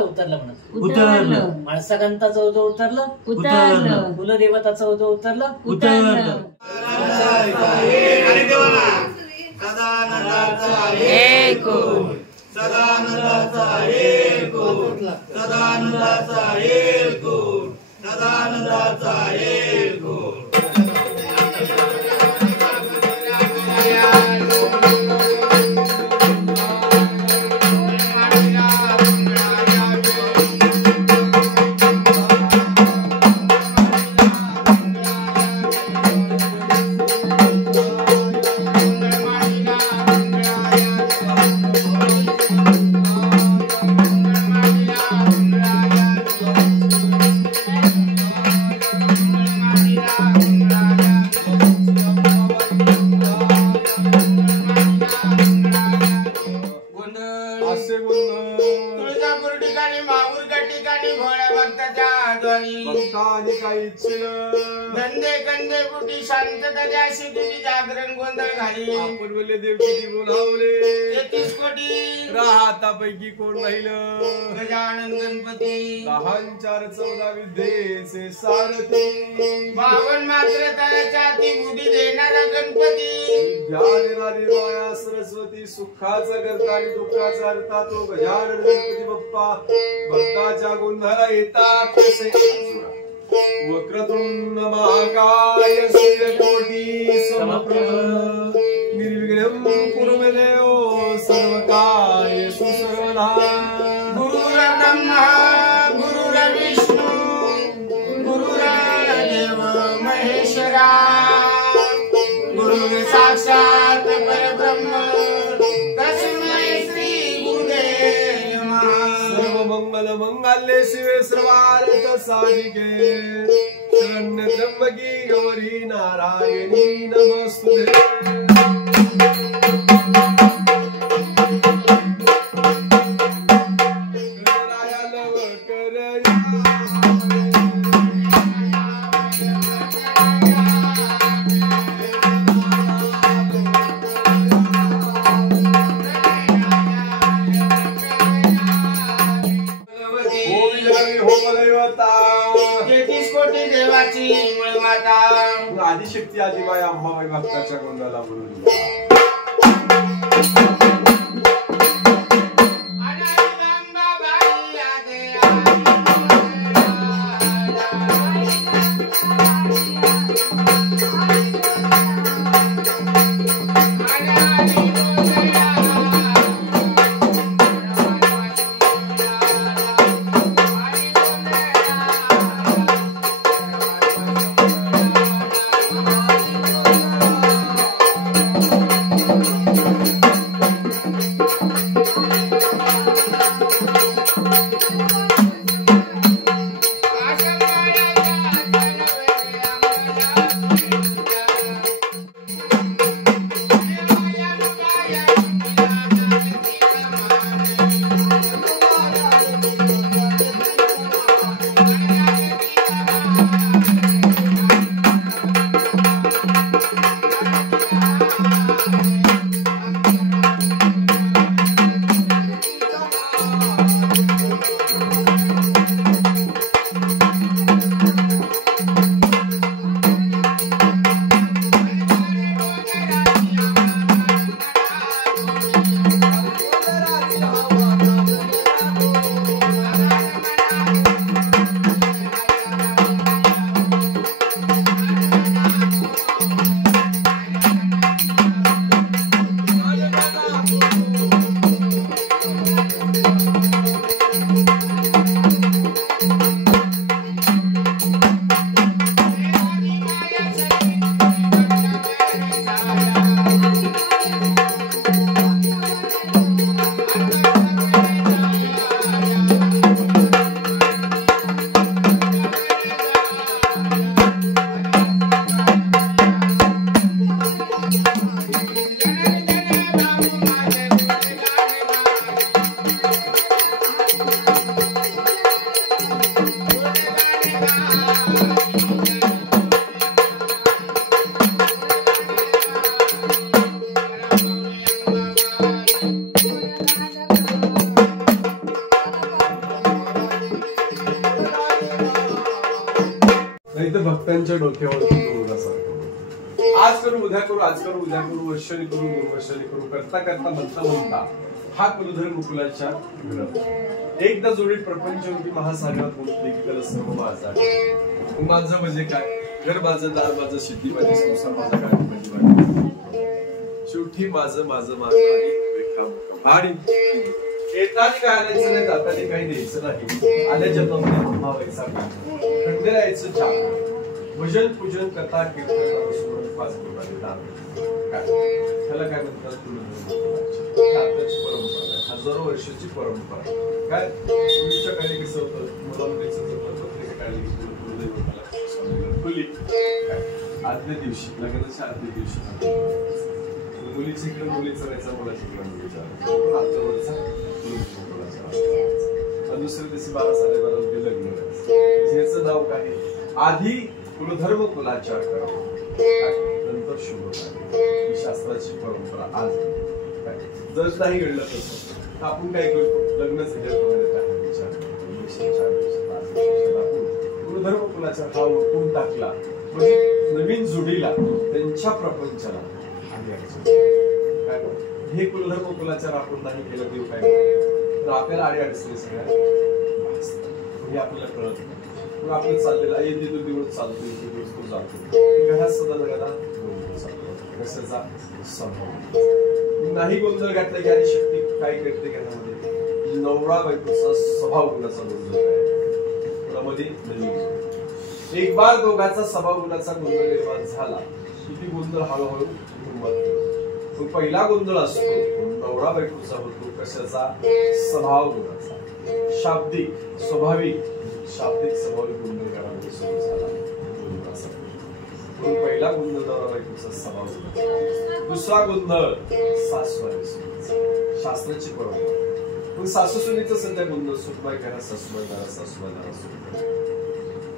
उतरलं म्हणत उतरलं. माणसागंताचं ओझं उतरलं उतरलं. कुलदेवताचं ओझं उतरलं उतरलं. सदानंदाचा एकूण सदानंदाचा एकूण सदानंदाचा एकूण सदानंदाचा एकूण धंदे कंदे कुटी शांतता द्याशी तुझी जागरण गोंधळ घाली आपण बोलले देव किती बोलावले 33 कोटी राहतापैकी कोण राहिल गजानन गणपती 10 4 14 विद्येचे सारथी 52 मात्र तयाच्या ती बुद्धी देणारा गणपती ज्ञान देणारी माया सरस्वती सुखाचा करता आणि दुःखाचा हरता तो गजानन गणपती बाप्पा भक्ताच्या गोंधळा येतात कसे वक्रतुंड महाकाय सूर्यकोटी समप्रभ निर्विघ्नं कुरु मे देव सर्वकार्येषु सर्वदा गुरुर्ब्रह्मा गुरुर्विष्णु गुरुर्देव महेश्वरा गुरुर् साक्षात् परब्रह्म तस्मै श्री गुरुदेव नमः सर्व मंगल मंगल्ये शिवे सर्वार्थ साधिके शरण्य त्र्यंबकी गौरी नारायणी नमस्तुते आदिशक्ती आदिबाई अंबाबाई भक्ताच्या गोंधळाला बोलवली लोकांच्या डोक्यावरती मुलगा सारखा आज करू उद्या करू, आज करू उद्या करू, वर्षाने करू, 2 वर्षांनी करू, करता करता म्हणता हा कुलधर्म कुलाच्या घरात एकदा जोडीत प्रपंचरूपी महासागरात पोहोचले की त्याला सर्व माझा. माझं म्हणजे काय? घर माझं, दार माझं, शेती माझी, संसार माझा, गाडी माझी, शेवटी माझं माझं माझं आणि येताना काय आणायचं नाही, जाताना काही द्यायचं नाही. आल्याच्या तोंडात व्हायचा खंडेला यायचं चहा, भजन पूजन कथा कीर्तन 5 रुपये दान. त्याला काय म्हणतात? आताची परंपरा आहे, हजारो वर्षाची परंपरा. काय पूर्वीच्या काळी कसं होतं, मुलामुलीचं पत्रिका काढली खुली काय आदल्या दिवशी, लग्नाच्या आदल्या दिवशी मुलीच्या इकडे मुलीचा राहायचा, मुलाच्या इकडे मुलीचा, दुसऱ्या दिवशी 12 साडेबारा लग्न व्हायचं. याचं नाव काय? आधी कुलधर्म कुलाचार करावा, नंतर शुभ कार्य. ही शास्त्राची परंपरा आज जर नाही घडलं तसं आपण काय करतो? लग्न कुलधर्म कुलाचार हा उठून टाकला म्हणजे नवीन जोडीला त्यांच्या प्रपंचाला काय हे कुलधर्म कुलाचार आपण नाही केलं देव काय तर आपल्याला आडी अडचणी सगळ्या हे आपल्याला कळत नाही. मग आपलं चाललेलं आहे दिवस चालतो, दिवस तो जातो, घरात सदा जगाला कशाचा स्वभाव नाही. गोंधळ घातला की आणि शक्ती काय करते घरामध्ये? नवरा बायकोचा स्वभाव गुणाचा गोंधळ आहे. मध्ये नवीन एक बार दोघांचा स्वभाव गुणाचा गोंधळ निर्माण झाला की ती गोंधळ हळूहळू तो पहिला गोंधळ असतो नवरा बायकोचा होतो कशाचा? स्वभाव गुणाचा. शाब्दिक स्वाभाविक शाब्दिक स्वाभाविक गोंधळ घरामध्ये सुरू झाला. पहिला गोंधळ नवरा बायकोचा स्वभाव गुणाचा. दुसरा गोंधळ सासू शास्त्राची परंपरा. मग सासू सुनेचं सध्या गोंधळ सुटबाई घरात, सासूबाई घरात, सासूबाई घरात.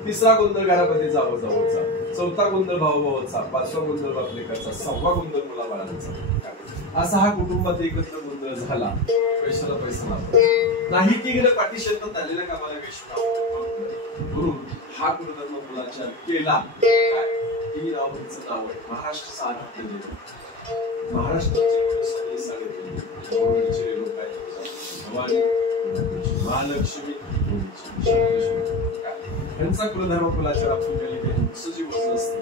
तिसरा गोंधळ घरामध्ये जावं जावचा. चौथा गोंधळ भावाचा. 5वा गोंधळ बापलेकाचा. 6वा गोंधळ मुलाबाळांचा. असा हा कुटुंबात एकत्र गोंधळ झाला. पैशाला पैसा लागतो नाही की गेलं पाठीशेतात आलेल्या कामाला म्हणून हा कुलधर्म कुलाचार केला. ही नावाचं नाव आहे महाराष्ट्र साहित्य. महाराष्ट्राचे सगळे लोक आहेत भवानी, महालक्ष्मी, यांचा कुलधर्म कुलाचार आपण केले की नुसतं जी वजन असते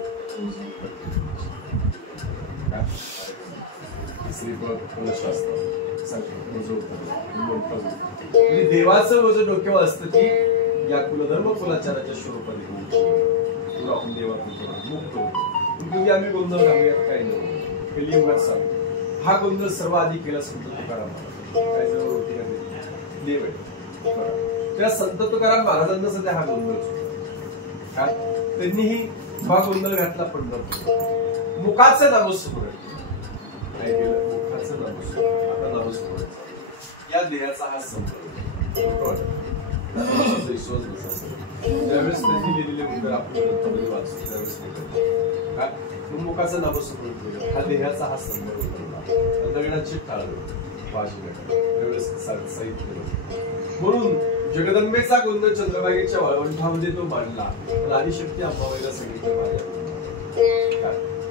म्हणजे देवाचं वजन डोक्यावर असतं की या कुलधर्म कुलाचाराच्या स्वरूपात आपण देवातून मुक्त होतो. तुम्ही आम्ही गोंधळ घालूयात काही नाही. कलियुगात सांगतो हा गोंधळ सर्व आधी केला संत तुकाराम काय जवळ होती का देव आहे त्या संत तुकाराम महाराजांना सध्या हा गोंधळ काय त्यांनीही हा गोंधळ घातला. पंढरपूर मुखाचं नामस्मरण काय केलं? मुखाचं नामस्मरण. आता नामस्मरण या देहाचा हा संपर्क ज्यावेळेस त्यांनी लिहिलेले गोंधळ आपण ग्रंथामध्ये वाचतो त्यावेळेस काय मुखाचं नामस्मरण केलं. हा देहाचा हा संपर्क दगडाची टाळलं वाजवेळेस साहित्य म्हणून जगदंबेचा गोंधळ चंद्रभागेच्या वाळवंटामध्ये तो मांडला. तर आदिशक्ती अंबाबाईला सांगितलं माझ्या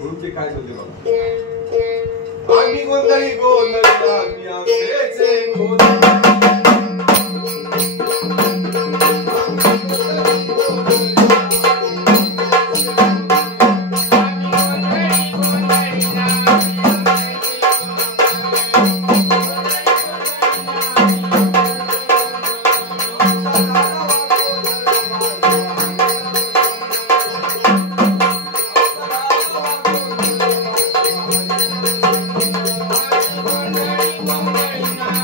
म्हणून ते काय बोलते बघा. आम्ही गोंधळी गोंधळीला आम्ही आंबेचे गोंधळ Bye.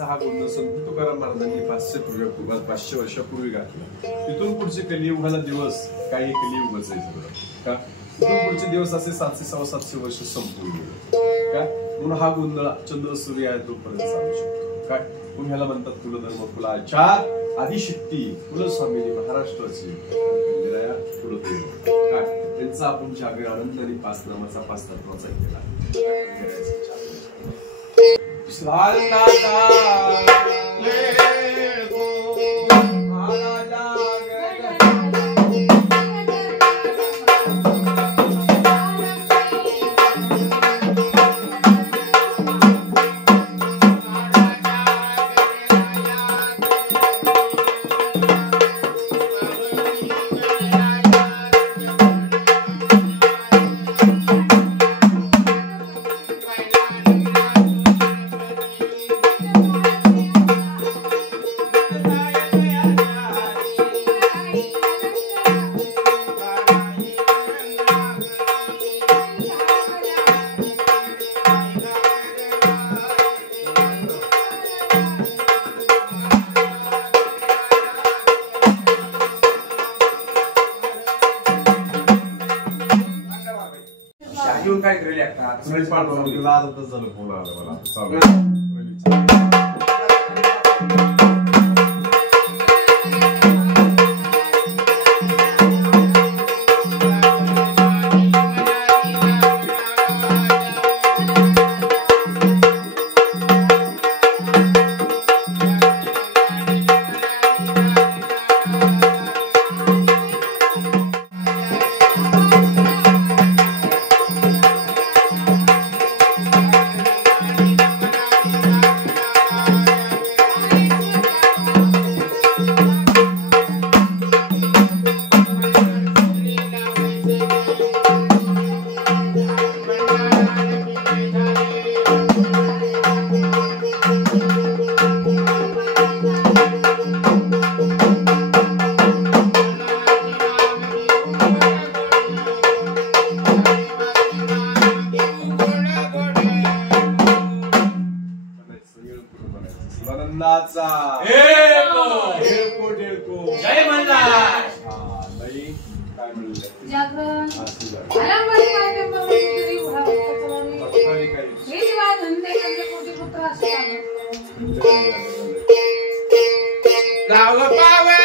घालायचा हा गोंधळ संत तुकाराम महाराजांनी 500 वर्षापूर्वी घातला. तिथून पुढचे कलियुगाला दिवस काही कलियुगच आहे सगळं का. तिथून पुढचे दिवस असे 700-700 वर्ष संपून गेले काय. म्हणून हा गोंधळ चंद्र सूर्य आहे तोपर्यंत चालू शकतो काय. म्हणून ह्याला म्हणतात कुलधर्म कुलाचार आदिशक्ती कुलस्वामिनी महाराष्ट्राची कुलदेव काय. त्यांचा आपण जागर आनंद आणि पाच नामाचा 5 तत्वाचा केला. काय करेल आता झालं फोन आला मला चालू जय मल्हार. काय म्हणलं जागरण गाव पावे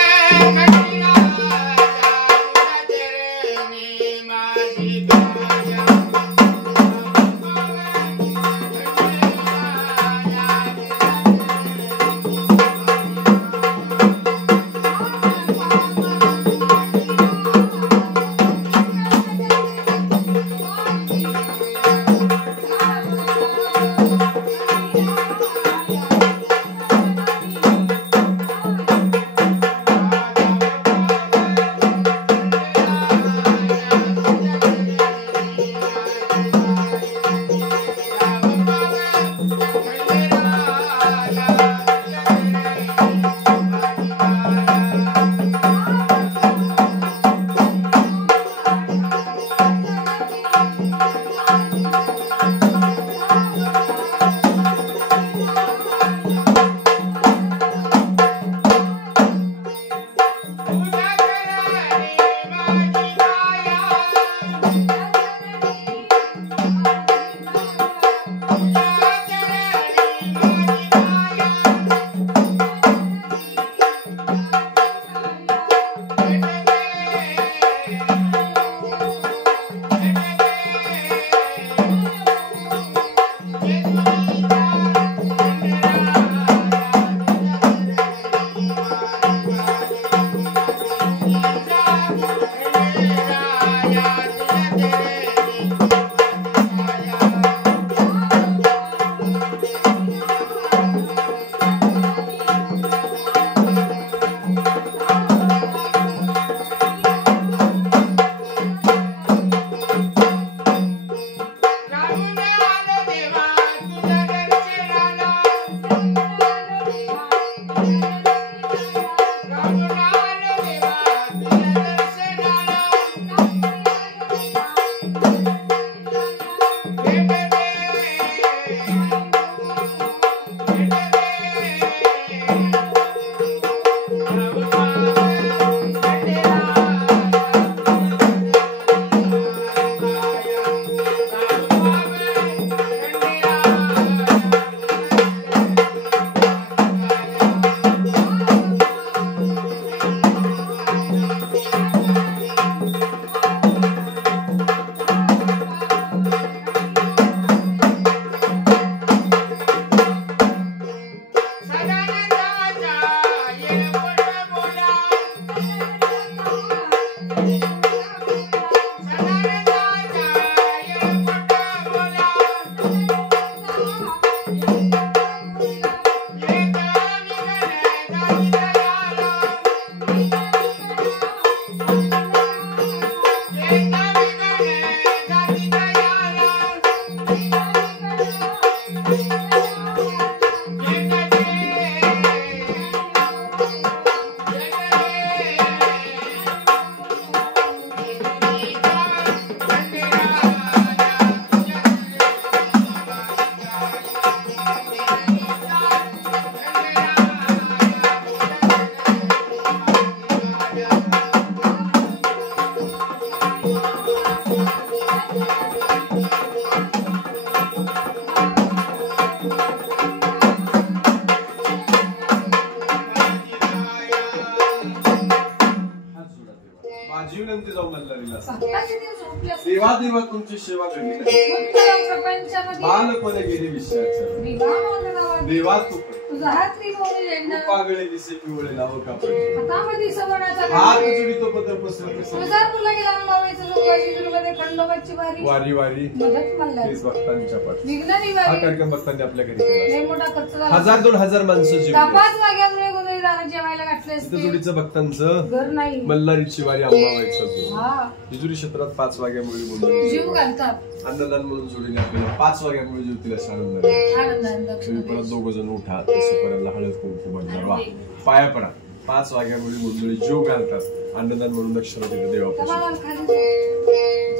कपाशी देव झोपले असते. देवा तुमची सेवा घडली नाही. मुक्त प्रपंचामध्ये बालपणे गेली विश्वास विवाह होणार. देवा तू तुझा हात त्रिभुवनी झेंडा. पागळे दिसे पिवळे नाव कापडे हातामध्ये सवनाचा हात गंध. जुडी तो पत्र पसरत तुळजापूरला गेला अंबाबाईचं लोकांची दुर्गमध्ये खंडोबाची वारी. वारी वारी मदत मल्हार. तेच भक्तांच्या पाठ विघ्न हा निवारी. कार्यक्रम भक्तांनी आपल्या घरी केला. लय मोठा खर्च झाला. 1000-2000 माणसं जीव तपाच वाग्यामुळे गोंधळी दारात जेवायला घातले तिथं असते. जोडीचं भक्तांचं घर नाही. मल्हारीची वारी अंबाबाईचा जोड हा जेजुरी क्षेत्रात 5 वाग्यामुळे बोलून जीव घालतात. अन्नदान म्हणून जोडीने आपल्याला 5 वाग्यामुळे जेवतील अशा आनंद आहे. आनंदाने तुम्ही दक्षिण. परत 2 जण उठा सुपाऱ्याला हळद कुंकू बंधार वा पाया पडा. 5 वाग्यामुळे गोंधळी जीव घालतात. अन्नदान म्हणून दक्षिणा देतात देवापासून. तुम्हाला खाली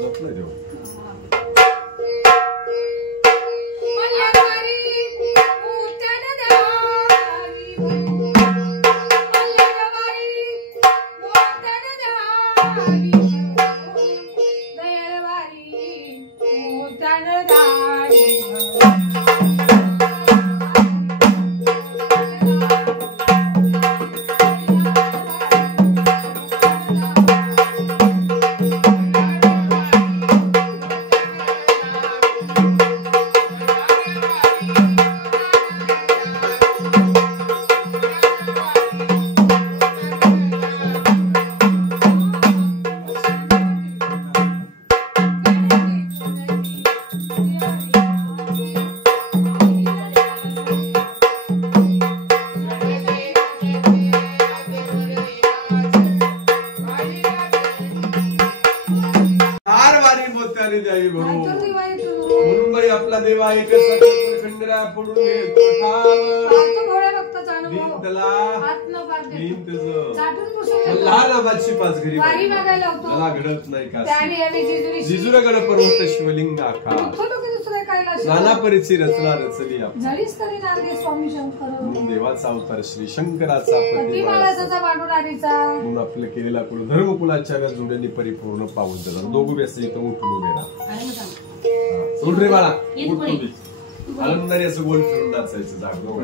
जपलंय देव. म्हणून बाई आपला देवा एक खंडरा पडून घडत नाही का जिजुरा गड पर्वत शिवलिंग आखा नाना परीची रचना रचली म्हणून देवाचा अवतार श्री शंकराचा म्हणून आपलं केलेला कुल धर्म कुलाचार्य जोड्यांनी परिपूर्ण पाहून दिला. दोघं व्यस्त इथं उठून उभे राहा. उठ रे बाळा उठ. आनंदाने असं गोल फिरून नाचायचं जागो.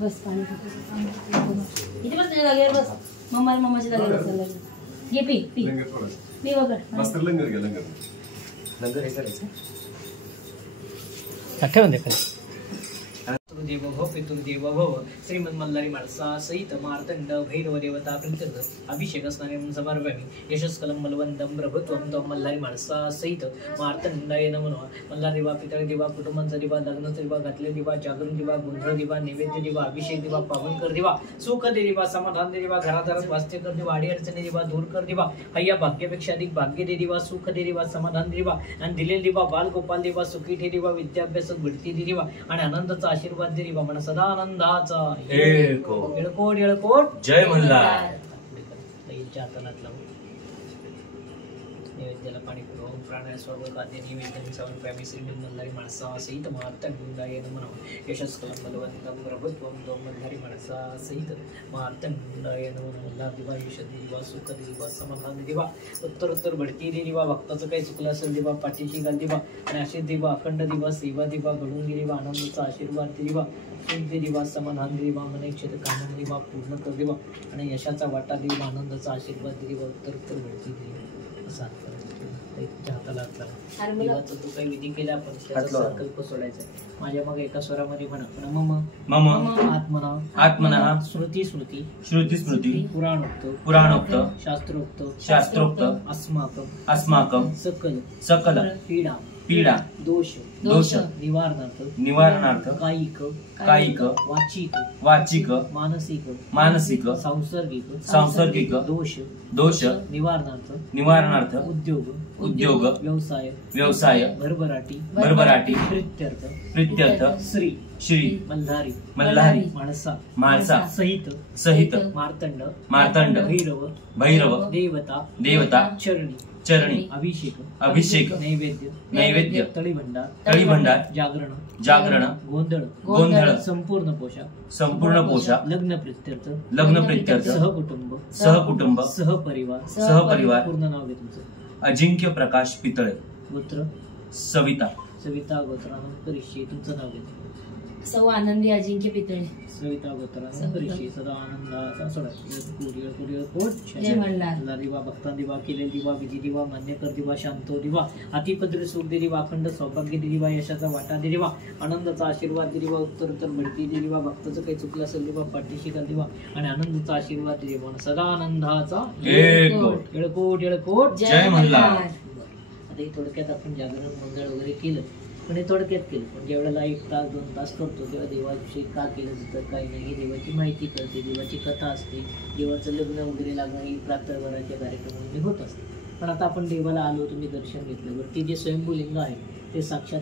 बस पाणी इथे बस तुझ्या जागेवर बस. मम्माच्या जागेवर बसायला लागेल. घे पी पी पी वगैरे मस्त लंगर घे लंगर. लंगर हे करायचं काय म्हणते गुरुदेव भव पितृदेव भव श्रीमद मल्हारी माळसा सहित मार्तंड भैरव देवता प्रीत्यर्थ अभिषेक स्नान समर्पयामि यशस्कलं बलवंतं प्रभुत्वं त्वं मल्हारी माळसा सहित मार्तंडाय नमो नमः। मल्हार दिवा पितळ दिवा कुटुंबांचा दिवा लग्नाचा दिवा घातले दिवा जागरण दिवा गोंधळ दिवा नैवेद्य दिवा अभिषेक दिवा पावनकर दिवा सुख दे दिवा समाधान दे दिवा घरादारात वास्तव्य कर दिवा अडी अडचणी दिवा दूर कर दिवा हय्या भाग्यापेक्षा अधिक भाग्य दे दिवा सुख दे दिवा समाधान दे दिवा आणि दिलेला दिवा बाल गोपाल दिवा सुखी ठे दिवा विद्याभ्यासात बढती दे दिवा आणि आनंदाचा आशीर्वाद दे दिवा म्हणा सदा आनंदाचा येळकोट येळकोट जय मल्हार। नैवेद्याला पाणी पुरवून प्राणाया स्वर्ग खाद्य नैवेद्य समर्पयामि श्रीमद मल्हारी माळसा सहित मार्तंडाय नमो नमः। यशस्कलं बलवंतं प्रभुत्वं त्वं मल्हारी माळसा सहित मार्तंडाय नमो नमः। मल्हार दिवा यशस्वी दिवा सुख दिवा समाधान दिवा उत्तर बढती दे दिवा भक्ताचं काही चुकलं असेल दिवा पाठीशी घाल दिवा आणि असे दिवा अखंड दिवा सेवा दिवा घडून दिवा आनंदाचा आशीर्वाद दिवा शुद्ध दिवा समाधान दिवा मनेक्षेत्र कामन दिवा पूर्ण कर दिवा आणि यशाचा वाटा दिवा आनंदाचा आशीर्वाद दिवा उत्तर बढती दिवा असा हाताला देवाचा तो काही विधी केला आपण त्याचा संकल्प सोडायचा माझ्या मग एका स्वरामध्ये म्हणा मम मम आत्मना आत्मनः स्मृती स्मृती श्रुती स्मृती पुराणोक्त पुराणोक्त शास्त्रोक्त शास्त्रोक्त अस्माकं सकल पीडा पीडा दोष निवारणार्थ कायिक वाचिक मानसिक सांसर्गिक दोष निवारणार्थ उद्योग व्यवसाय भरभराटी प्रीत्यर्थ श्री मल्हारी माळसा सहित मार्तंड भैरव देवता चरणी अभिषेक नैवेद्य तळीभंडार जागरण गोंधळ संपूर्ण पोषा लग्न प्रीत्यर्थ सहकुटुंब सहपरिवार पूर्ण नाव घे तुमचं अजिंक्य प्रकाश पितळे गोत्र सविता गोत्रानंतर ऋषी तुमचं नाव घे सौ आनंदी अजिंक्य पितळे सविता गोत्रानंतर ऋषी सदा आनंदाचा सोडा जय मल्हार। दिवा भक्ता दिवा केलेला दिवा विधी दिवा मान्यकर दिवा शांतो दिवा अतिपद्र सुख दे दिवा अखंड सौभाग्य दे दिवा यशाचा वाटा दे दिवा आनंदाचा आशीर्वाद दे दिवा उत्तर बढती दे दिवा भक्ताचं काही चुकलं असेल दिवा पाठीशी घाल दिवा आणि आनंदाचा आशीर्वाद दे दिवा सदा आनंदाचा येळकोट जय मल्हार। आता हे थोडक्यात आपण जागरण गोंधळ वगैरे केलं पण हे थोडक्यात केलं पण ज्यावेळेला 1 तास 2 तास करतो तेव्हा देवाविषयी का केलं जातं काही नाही देवाची माहिती कळते देवाची कथा असते देवाचं लग्न वगैरे लागणं ही प्रातःभराच्या कार्यक्रमामध्ये होत असते पण आता आपण देवाला आलो तुम्ही दर्शन घेतलं वरती जे स्वयंभूलिंग आहे ते साक्षात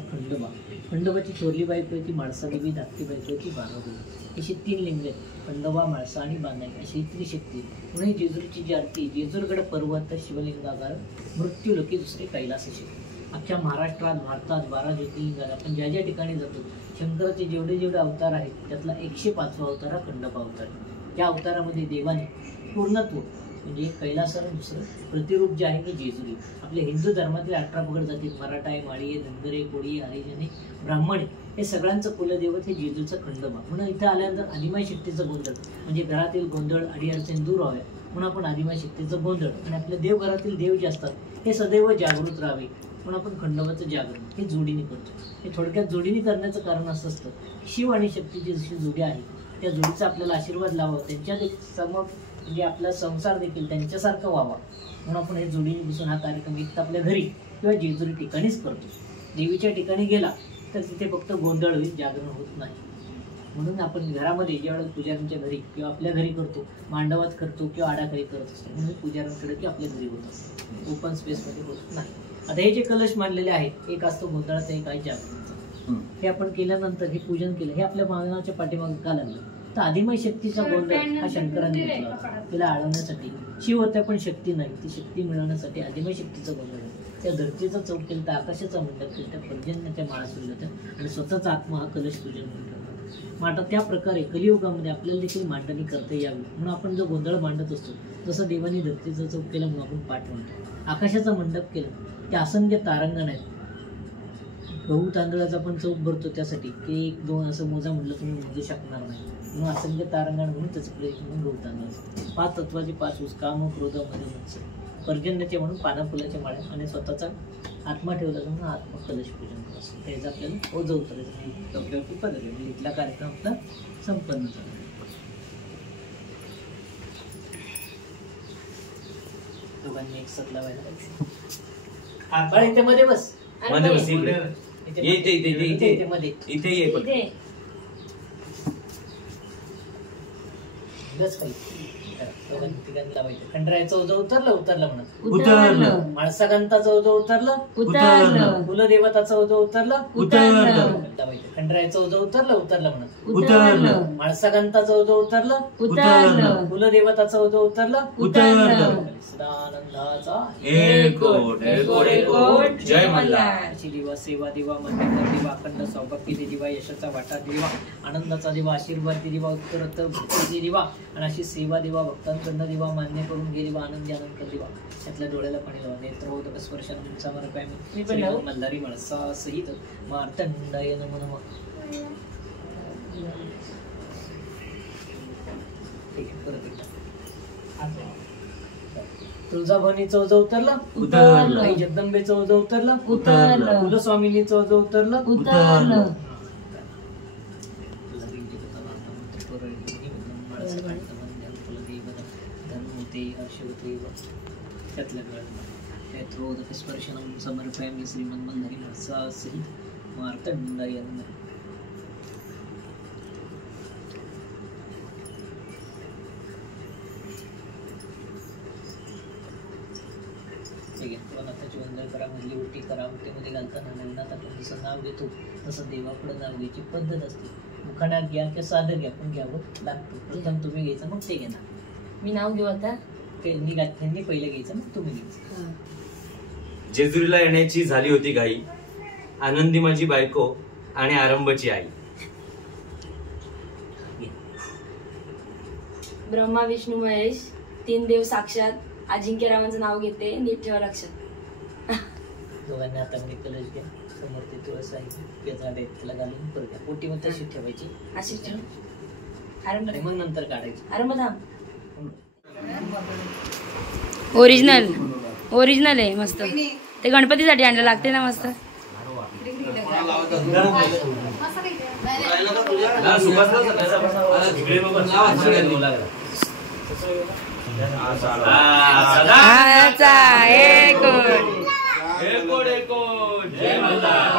खंडोबाची थोरली बायको ती माळसा देवी धाकटी बायको ती बारादेवी अशी 3 लिंग आहेत खंडोबा माळसा आणि बानाई अशी त्रिशक्ती म्हणून जेजुरीची जी आरती जेजुरगड पर्वत शिवलिंगाकार मृत्यूलोकी दुसरे कैलास असे अख्ख्या महाराष्ट्रात भारतात 12 ज्योतिर्लिंगात आपण ज्या ठिकाणी जातो शंकराचे जेवढे अवतार आहेत त्यातला 105वा अवतार हा खंडोबा अवतार आहे। त्या अवतारामध्ये देवाने पूर्णत्व म्हणजे कैलासाला दुसरं प्रतिरूप जे आहे ते जेजुरी आपल्या हिंदू धर्मातील 18 पगड जातील मराठा आहे माळी आहे धनगरे कोळी हरिजने ब्राह्मण हे सगळ्यांचं कुलदैवत हे जेजूचं खंडोबा म्हणून इथं आल्यानंतर आदिमाई शक्तीचं गोंधळ म्हणजे घरातील गोंधळ अडी अडचणी दूर व्हावे म्हणून आपण आदिमाई शक्तीचं गोंधळ आणि आपल्या देवघरातील देव जे असतात हे सदैव जागृत राहावे म्हणून आपण खंडोबाचं जागरण हे जोडीने करतो। हे थोडक्यात जोडीने करण्याचं कारण असं असतं शिव आणि शक्तीची जशी जोडी आहे त्या जोडीचा आपल्याला आशीर्वाद लावावा त्यांच्या समोर म्हणजे आपला संसार देखील त्यांच्यासारखा व्हावा म्हणून आपण हे जोडीने बसून हा कार्यक्रम एक तर आपल्या घरी किंवा जेजुरी ठिकाणीच करतो। देवीच्या ठिकाणी गेला तर तिथे फक्त गोंधळ होईल जागरण होत नाही म्हणून आपण घरामध्ये ज्यावेळेस पुजाऱ्यांच्या घरी किंवा आपल्या घरी करतो मांडवात करतो किंवा आडाखाली करत असतो म्हणून पुजाऱ्यांकडे किंवा आपल्या घरी होत असतो ओपन स्पेसमध्ये होत नाही। आता हे जे कलश मांडलेले आहेत एक असतो गोंधळाचा एक आहे जागरणाचा हे आपण केल्यानंतर हे पूजन केलं हे आपल्या मानवाच्या पाठीमागे का लागलं तर आदिमाई शक्तीचा गोंधळ हा शंकरांनी घेतला होता तिला आळवण्यासाठी शिव होत्या पण शक्ती नाही ती शक्ती मिळवण्यासाठी आदिमाई शक्तीचा गोंधळ त्या धरतीचा चौक केला तर आकाशाचा मंडप केला त्या पर्जन्याच्या माळा सुरल्या होत्या आणि स्वतःचा आत्मा हा कलश पूजन करतो। मग आता त्या प्रकारे कलियुगामध्ये आपल्याला देखील मांडणी करता यावी म्हणून आपण जो गोंधळ मांडत असतो जसं देवानी धरतीचा चौक केला म्हणून आपण पाठ म्हणतो आकाशाचा मंडप केला ते असंख्य तारांगण आहेत गहू तांदळाचा आपण चौक भरतो त्यासाठी की 1 2 असं मोजा म्हटलं तुम्ही मोजू शकणार नाही म्हणून असंख्य तारांगण म्हणून त्याचं प्रयत्न म्हणून गहू तांदळाचं 5 तत्वाचे 5 ऊस काम क्रोध मध्ये पर्जन्याचे म्हणून पाना फुलाच्या माळ्या आणि स्वतःचा आत्मा ठेवला म्हणून आत्मा कलश पूजन करतो। त्याचा आपल्याला ओझं उतरायचं डोक्यावरती पदर म्हणजे इथला कार्यक्रम आपला संपन्न झाला. दोघांनी एक साथ लावायला पण इथे मध्ये बस मध्ये बस इकडे. इथे इथे इथे इथे इथे मध्ये इथे ये पण. इथे बस काही दोघांनी तिघांनी लावायचं. खंडरायाचं ओझं उतरलं उतरलं म्हणत उतरलं माणसाकांताचं ओझं उतरलं उतरलं कुलदेवताचं ओझं उतरलं उतरलं लावायचं. खंडरायाचं ओझं उतरलं उतरलं म्हणत उतरलं माणसाकांताचं ओझं उतरलं उतरलं कुलदेवताचं ओझं उतरलं उतरलं सदानंदाचा एकूट एकूट एकूट जय मल्हार. अशी दिवा सेवा दिवा मंदिर दिवा अखंड सौभाग्य दिवा यशाचा वाटा दिवा आनंदाचा दिवा आशीर्वाद दिवा उत्तरोत्तर भक्तीची दिवा आणि अशी सेवा दिवा भक्तांकडनं दिवा मान्य करून घे दिवा आनंदी आनंद दिवा त्यातल्या डोळ्याला पाणी लावा नेत्रोदक स्पर्शानं समर्पयामि मी पण लावू? मल्हारी म्हणसा सहित मार्तंडाय नमो नमः. ठीक आहे परत एकदा तुळजाभवानीचं ओझं उतरलं उतरलं. आई जगदंबेचं ओझं उतरलं उतरलं. कुलस्वामिनीचं ओझं उतरलं उतरलं स्पर्शनं समर्पयामि श्रीमन्मल्हारी म्हणसा सहित मार्तंडाय नमः. नाथाची वंदन करा मधली उलटी करा उलटीमध्ये घालताना नवनाथ आपण जसं नाव घेतो तसं देवापुढे नाव घ्यायची पद्धत असते. मुखाण्यात घ्या किंवा साधं घ्या पण घ्यावं लागतं. प्रथम तुम्ही घ्यायचं मग ते घेणार. मी नाव घेऊ आता. त्यांनी पहिले घ्यायचं मग तुम्ही घ्यायचं. जेजुरीला येण्याची झाली होती घाई, आनंदी माझी बायको आणि आरंभची आई. ब्रह्मा विष्णू महेश 3 देव साक्षात. अजिंक्यरावांचं नाव घेते, नीट ठेवा लक्षात. दोघांनी हातामध्ये कलश घ्या. समोर ते तुळस आहे या झाड आहेत त्याला घालून परत घ्या. पोटी मग तशी ठेवायची अशी ठेव. आणि मग नंतर काढायची. अरे मग थांब. ओरिजिनल ओरिजिनल आहे मस्त. ते गणपतीसाठी आणलं लागते ना मस्त. एकूट एकूट जय मल्हार.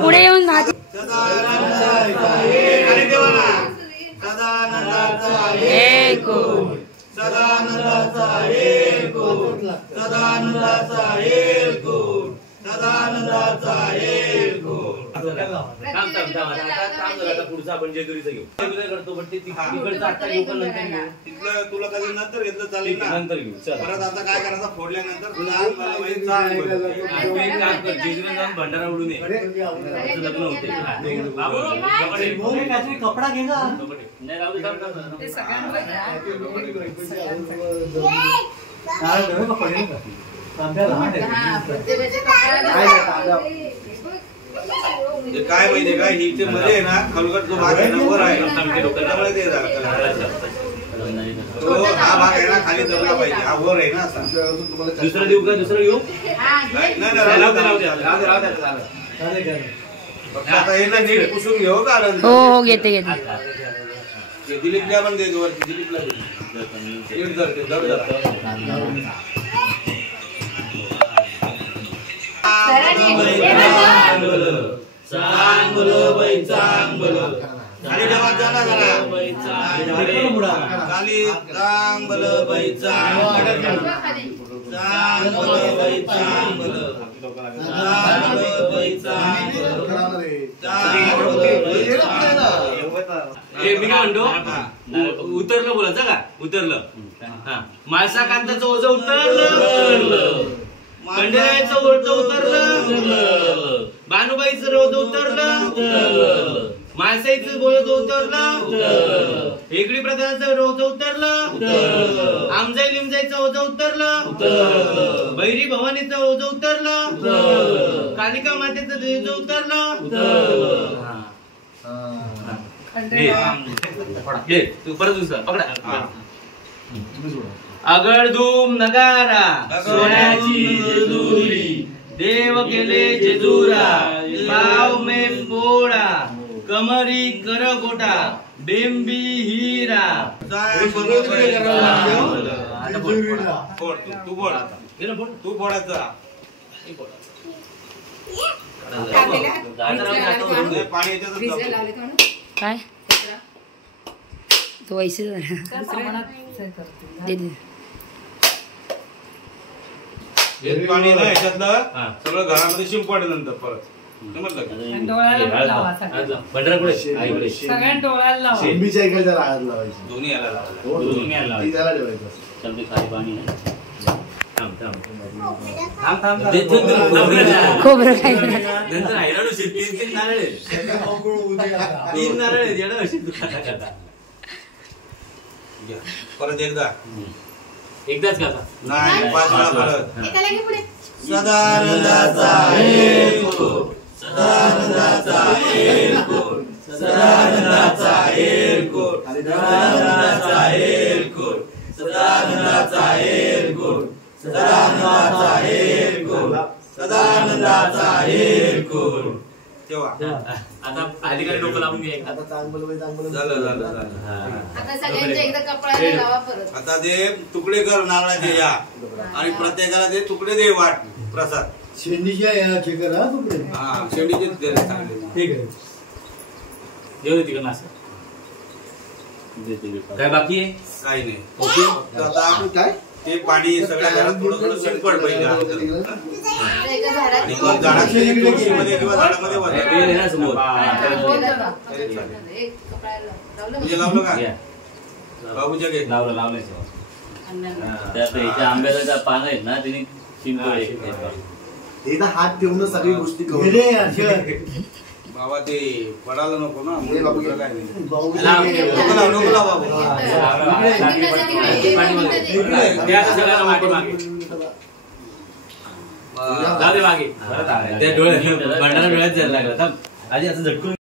पुढे येऊन पुढचा आपण जेजुरीचं घेऊ करतो पण ते तिकडचं आता घेऊ पण नंतर घेऊ. तिथलं तुला कधी नंतर घेतलं चालेल ना. नंतर घेऊ. चल परत आता काय करायचं फोडल्यानंतर जेजुरीला जाऊन भंडारा उडून ये. लग्न होते कपडा घे ना. नाही राहू दे. काय माहितीये का इथे मध्ये आहे ना खलगट जो भाग आहे ना वर आहे हा भाग आहे ना खाली दबला पाहिजे. हा वर आहे ना असा. दुसरं देऊ का? दुसरं घेऊ. आता हे ना नीट पुसून घेऊ का? हो घेते घेते. दिलीपला पण दे वरती. दिलीपला खाली ठेवा जरा जरा खाली चांगल बाई चांगल बाई चांगल मी काय म्हणतो उतरलं बोलायचं का? उतरलं. हा माळसा कांताचं ओझं उतरलं. खंडेरायाचं ओझं उतरलं, बानुबाईचं रोज उतरलं, मासाईचं बोलत उतरलं, हेगडी प्रधानाचं रोज उतरलं, आमजाई लिमजाईचं ओझं उतरलं, बैरी भवानीचं ओझं उतरलं, कालिका मातेचं ओझं उतरलं. घे, तू परत दुसरा पकडा. अगडधूम नगारा सोन्याची जेजुरी, देव केले जेजुरा, पाव में पोळा, कमरी करगोटा, बेंबी हिरा. तू बोल तू बोलायचा पाणी याच्यात काय तो वैसे दे दे. हे पाणी ना ह्याच्यातलं सगळं घरामध्ये शिंपडलं नंतर परत समजलं का? डोळ्याला लावा सगळ्यांना. पंढरपूरकडे आईकडे सगळ्या डोळ्याला लावा. शेंबीच्या ऐकायला राहत लावायची. दोन्ही याला लावलं. हो, दोन्ही याला लावायची. ती त्याला ठेवायचं. चलते खाली पाणी आहे. थांब थांब थांब थांब खोबरं काय नंतर हैराण होशील. तीन नारळ आहेत. तीन नारळ आहेत. येणं होशील तू खाता खाता. परत एकदा एकदाच खाता. नाही 5 वेळा परत. एकाला घे पुढे. सदानंदाचा एको, सदानंदाचा एको, सदानंदाचा एको, सदानंदाचा एको, सदानंदाचा एको, सदानंदाचा एको, सदानंदाचा एको. तेव्हा आता अधिकारी डोकं लावून घे. आता चांगलं चांगलं झालं झालं झालं. आता सगळ्यांच्या एकदा कपड्याला लावा परत. आता ते तुकडे कर नारळाचे या आणि प्रत्येकाला ते तुकडे दे वाट प्रसाद. शेंडीच्या या चेकर हा तुकडे. हा शेवटीचे दे चांगले. ठीक आहे. देऊ दे तिकडं असं. काय बाकी आहे? काही नाही. ओके. तर आता काय ते पाणी सगळ्या घरात थोडं थोडं शिंपड पाहिजे अगोदर. एका झाडात आणि मग झाडाच्या तुळशीमध्ये किंवा झाडामध्ये वेळ वरती. आहे ना समोर. एक कपड्याला लावलं तुझे लावलं का घ्या. बाबूच्या घे. लावलंय त्यात ह्याच्या आंब्याला त्या पानं आहेत ना तिने शिंपळे एकदा हात ठेवून सगळी गोष्टी करू. बाबा ते पडायला नको ना हे बाबू दुसरं काय नाही. बाबू नको लाव नको लाव बाबू. सगळ्याला मागे मागे जाऊ दे मागे. त्या डोळ्यात भंडारा डोळ्यात जायला लागला. आधी असं झटकून